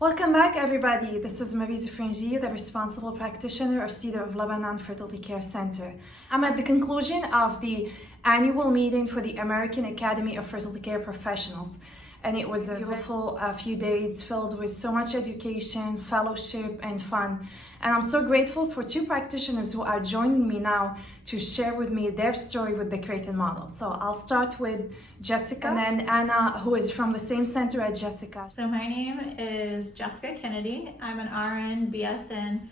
Welcome back, everybody. This is Marise Frangie, the responsible practitioner of Cedar of Lebanon FertilityCare Center. I'm at the conclusion of the annual meeting for the American Academy of Fertility Care Professionals. And it was a beautiful few days filled with so much education, fellowship, and fun. And I'm so grateful for two practitioners who are joining me now to share with me their story with the Creighton model. So I'll start with Jessica and then Anna, who is from the same center as Jessica. So my name is Jessica Kennedy. I'm an RN, BSN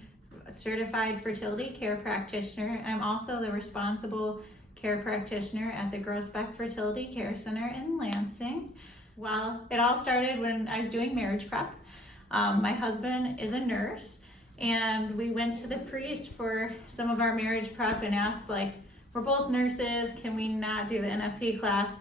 certified fertility care practitioner. I'm also the responsible care practitioner at the Groesbeck Fertility Care Center in Lansing. Well, it all started when I was doing marriage prep. My husband is a nurse, and we went to the priest for some of our marriage prep and asked, like, we're both nurses, can we not do the NFP class?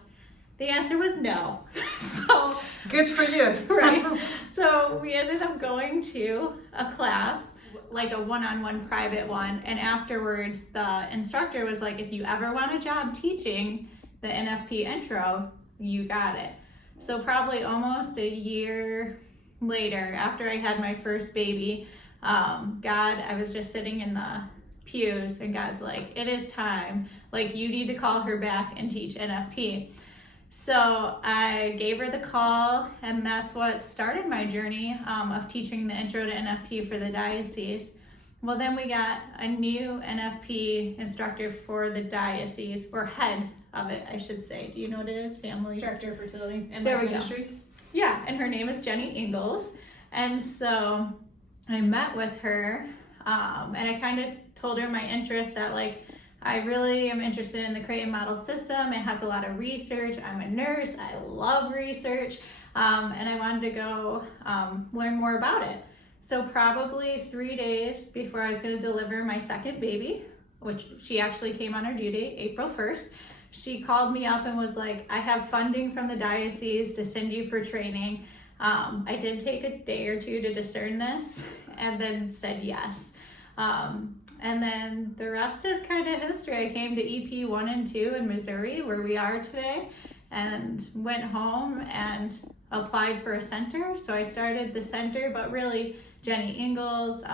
The answer was no. So good for you. Right. So we ended up going to a class, like a one-on-one private one, and afterwards the instructor was like, if you ever want a job teaching the NFP intro, you got it. So probably almost a year later, after I had my first baby, I was just sitting in the pews and God's like, it is time. Like, you need to call her back and teach NFP. So I gave her the call, and that's what started my journey of teaching the intro to NFP for the diocese. Well, then we got a new NFP instructor for the diocese, or head of it, I should say. Do you know what it is? Family Director of Fertility and There we Ministries. go. Yeah, and her name is Jenny Ingalls. And so I met with her, and I kind of told her my interest that, like, I really am interested in the Creighton model system. It has a lot of research. I'm a nurse. I love research. And I wanted to go learn more about it. So probably 3 days before I was going to deliver my second baby, which she actually came on her due date, April 1st, she called me up and was like, I have funding from the diocese to send you for training. I did take a day or two to discern this and then said yes. And then the rest is kind of history. I came to EP 1 and 2 in Missouri, where we are today, and went home and applied for a center. So I started the center, but really Jenny Ingalls,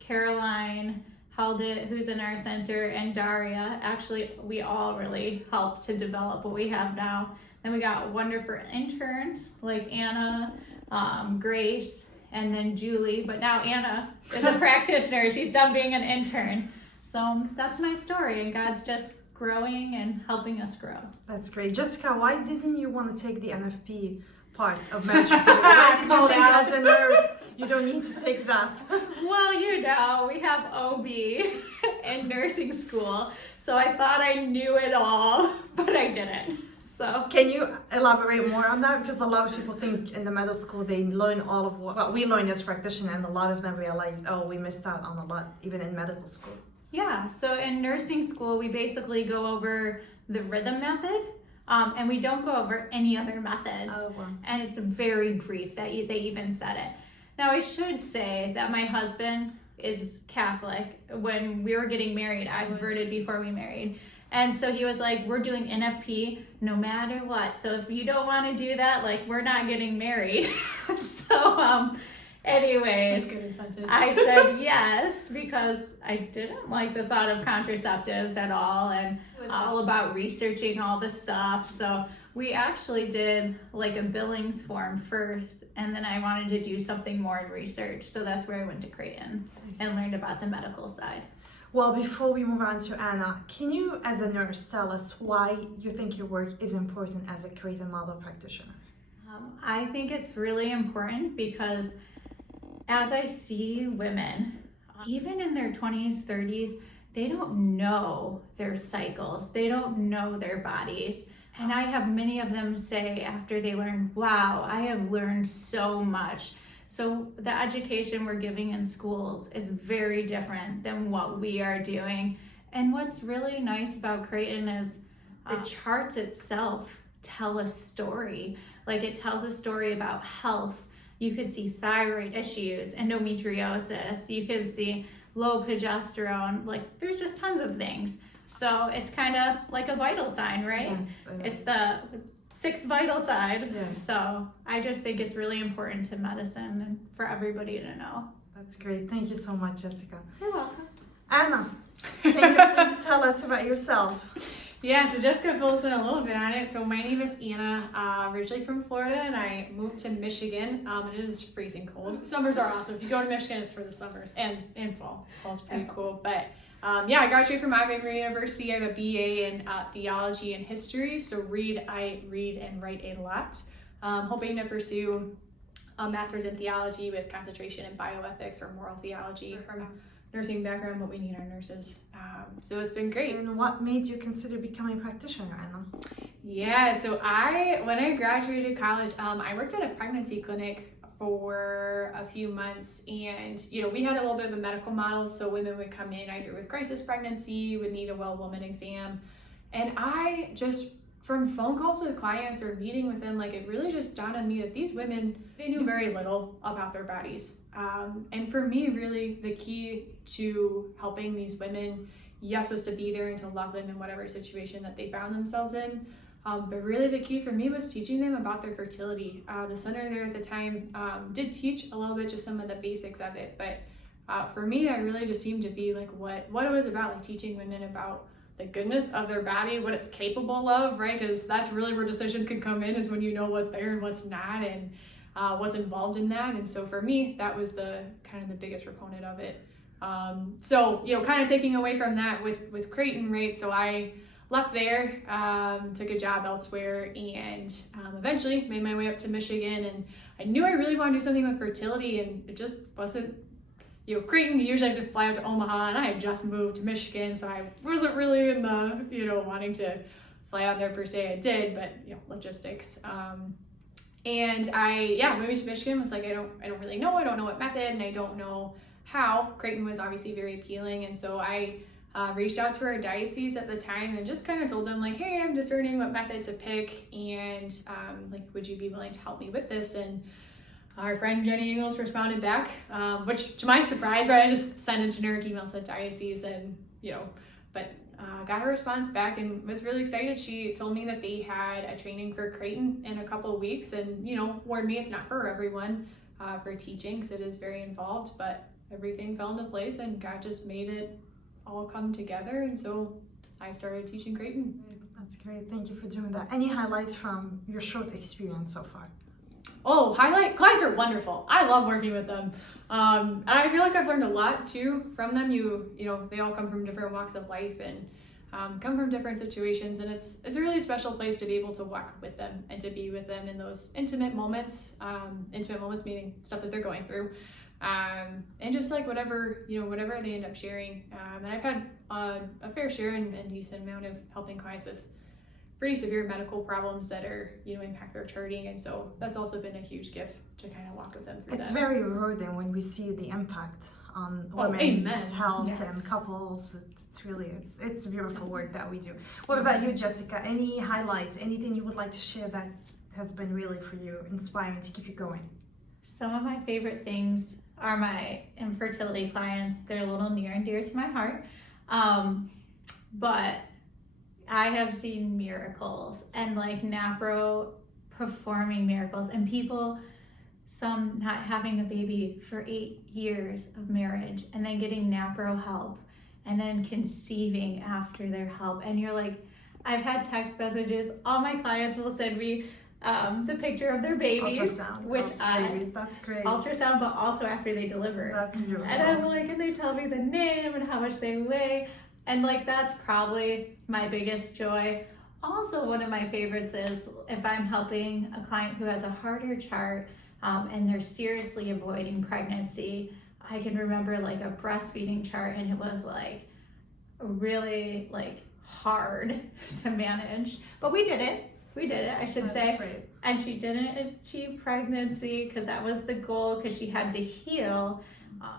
Caroline held it, who's in our center, and Daria. Actually, we all really helped to develop what we have now. Then we got wonderful interns like Anna, Grace, and then Julie. But now Anna is a practitioner. She's done being an intern. So that's my story, and God's just growing and helping us grow. That's great. Jessica, why didn't you want to take the NFP part of marriage prep? Why did you think as a nurse you don't need to take that? Well, you know, we have OB in nursing school, so I thought I knew it all, but I didn't. So can you elaborate more on that? Because a lot of people think in the medical school they learn all of what we learn as practitioners, and a lot of them realize, oh, we missed out on a lot, even in medical school. Yeah, so in nursing school, we basically go over the rhythm method, and we don't go over any other methods. Oh, wow. And it's very brief that they even said it. Now, I should say that my husband is Catholic. When we were getting married, I converted before we married. And so he was like, we're doing NFP no matter what. So if you don't want to do that, like, we're not getting married. So anyways, That's good incentive. I said yes because I didn't like the thought of contraceptives at all, and it was all about researching all this stuff. So we actually did like a Billings form first, and then I wanted to do something more in research. So that's where I went to Creighton and learned about the medical side. Well, before we move on to Anna, can you, as a nurse, tell us why you think your work is important as a Creighton model practitioner? I think it's really important because as I see women, even in their 20s, 30s, they don't know their cycles. They don't know their bodies. And I have many of them say after they learn, wow, I have learned so much. So the education we're giving in schools is very different than what we are doing. And what's really nice about Creighton is the charts itself tell a story. Like, it tells a story about health. You could see thyroid issues, endometriosis. You could see low progesterone. Like, there's just tons of things. So it's kind of like a vital sign, right? Yes, It's the 6 vital signs. Yes. So I just think it's really important to medicine and for everybody to know. That's great. Thank you so much, Jessica. You're welcome. Anna, can you please tell us about yourself? Yeah, so Jessica fills in a little bit on it. So my name is Anna, originally from Florida, and I moved to Michigan, and it is freezing cold. Summers are awesome. If you go to Michigan, it's for the summers and fall. Fall's pretty cool. But yeah, I graduated from Ave Maria University. I have a BA in theology and history. So I read and write a lot. Hoping to pursue a master's in theology with concentration in bioethics or moral theology from nursing background, but we need our nurses. So it's been great. And what made you consider becoming a practitioner, Anna? Yeah, so when I graduated college, I worked at a pregnancy clinic for a few months, and we had a little bit of a medical model. So women would come in either with crisis pregnancy, would need a well-woman exam, and I just, from phone calls with clients or meeting with them, it really just dawned on me that these women, they knew very little about their bodies. And for me, really, the key to helping these women, yes, was to be there and to love them in whatever situation that they found themselves in. But really the key for me was teaching them about their fertility. The center there at the time did teach a little bit, just some of the basics of it. But for me, that really just seemed to be what it was about, teaching women about the goodness of their body, what it's capable of, right? Because that's really where decisions can come in, is when you know what's there and what's not, and what's involved in that. And so for me, that was the biggest proponent of it. So kind of taking away from that with Creighton, right? So I left there, took a job elsewhere, and eventually made my way up to Michigan. And I knew I really wanted to do something with fertility, and it just wasn't. Creighton, you usually have to fly out to Omaha, and I had just moved to Michigan, so I wasn't really in the, wanting to fly out there per se. I did, but, logistics. And I moving to Michigan was I don't really know. I don't know what method, and I don't know how. Creighton was obviously very appealing, and so I reached out to our diocese at the time and just kind of told them, hey, I'm discerning what method to pick, and would you be willing to help me with this? And our friend Jenny Ingalls responded back, which to my surprise, right, I just sent a generic email to the diocese, and but got a response back and was really excited. She told me that they had a training for Creighton in a couple of weeks, and warned me it's not for everyone for teaching, because it is very involved, but everything fell into place and God just made it all come together, and so I started teaching Creighton. That's great. Thank you for doing that. Any highlights from your short experience so far? Oh, clients are wonderful. I love working with them. And I feel like I've learned a lot too from them. They all come from different walks of life and come from different situations, and it's a really special place to be able to walk with them and to be with them in those intimate moments meaning stuff that they're going through. And just whatever they end up sharing. And I've had a fair share and decent amount of helping clients with pretty severe medical problems that are, impact their charting. And so that's also been a huge gift to kind of walk with them through that. It's very rewarding when we see the impact on women, amen. health, yes. and couples. It's beautiful work that we do. What about you, Jessica? Any highlights, anything you would like to share that has been really for you inspiring to keep you going? Some of my favorite things are my infertility clients. They're a little near and dear to my heart. But I have seen miracles, and NAPRO performing miracles, and people, some not having a baby for 8 years of marriage, and then getting NAPRO help, and then conceiving after their help. And you're I've had text messages. All my clients will send me the picture of their babies, babies. That's great. Ultrasound, but also after they deliver. That's beautiful. And I'm and they tell me the name and how much they weigh, and that's probably my biggest joy. Also, one of my favorites is if I'm helping a client who has a harder chart and they're seriously avoiding pregnancy. I can remember a breastfeeding chart, and it was really hard to manage, but we did it, I should say. Great. And she didn't achieve pregnancy because that was the goal, because she had to heal,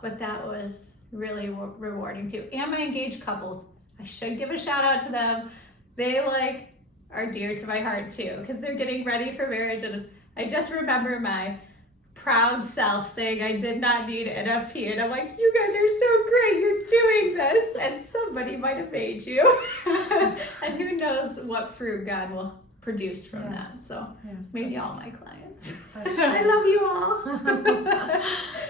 but that was really rewarding too. And my engaged couples, I should give a shout out to them. They are dear to my heart too, because they're getting ready for marriage, and I just remember my proud self saying I did not need NFP, and I'm you guys are so great, you're doing this, and somebody might have made you. And who knows what fruit God will produced from Yes. that. So Yes, maybe that's all my clients. That's I great. love you all.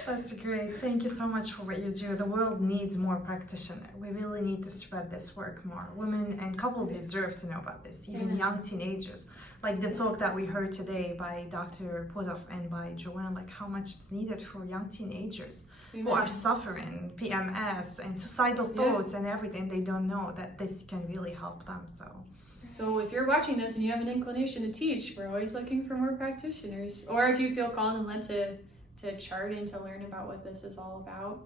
That's great. Thank you so much for what you do. The world needs more practitioners. We really need to spread this work more. Women and couples deserve to know about this, even young teenagers. Like the talk that we heard today by Dr. Podov and by Joanne, like how much it's needed for young teenagers who are suffering PMS and suicidal thoughts and everything. They don't know that this can really help them. So if you're watching this and you have an inclination to teach, we're always looking for more practitioners. Or if you feel called and led to chart and to learn about what this is all about,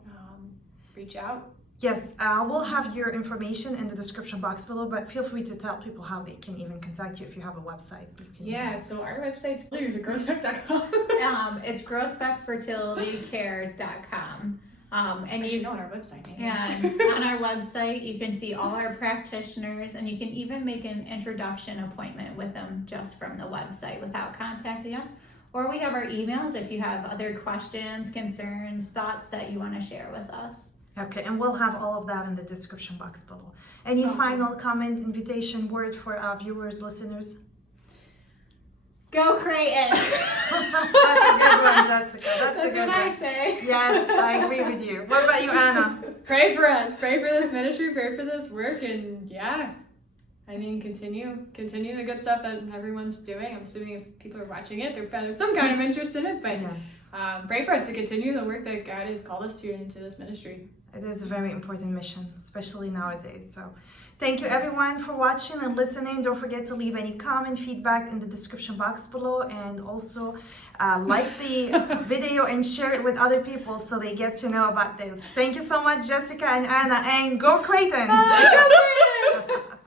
reach out. Yes, we'll have your information in the description box below, but feel free to tell people how they can even contact you if you have a website. Yeah, so our website's growspec.com. It's growspecfertilitycare.com. And you know what our website name is. And on our website, you can see all our practitioners, and you can even make an introduction appointment with them just from the website without contacting us. Or we have our emails if you have other questions, concerns, thoughts that you want to share with us. Okay, and we'll have all of that in the description box below. Any final comment, invitation, word for our viewers, listeners? Go Creighton! That's a good one, Jessica. That's a good what I one. say. Yes, I agree with you. What about you, Anna? Pray for us. Pray for this ministry. Pray for this work. And yeah, I mean, continue the good stuff that everyone's doing. I'm assuming if people are watching it, there's some kind of interest in it. But Yes. Pray for us to continue the work that God has called us to into this ministry. It is a very important mission, especially nowadays. So thank you everyone for watching and listening. Don't forget to leave any comment, feedback in the description box below, and also like the video and share it with other people so they get to know about this. Thank you so much, Jessica and Anna, and go Creighton! Go Creighton!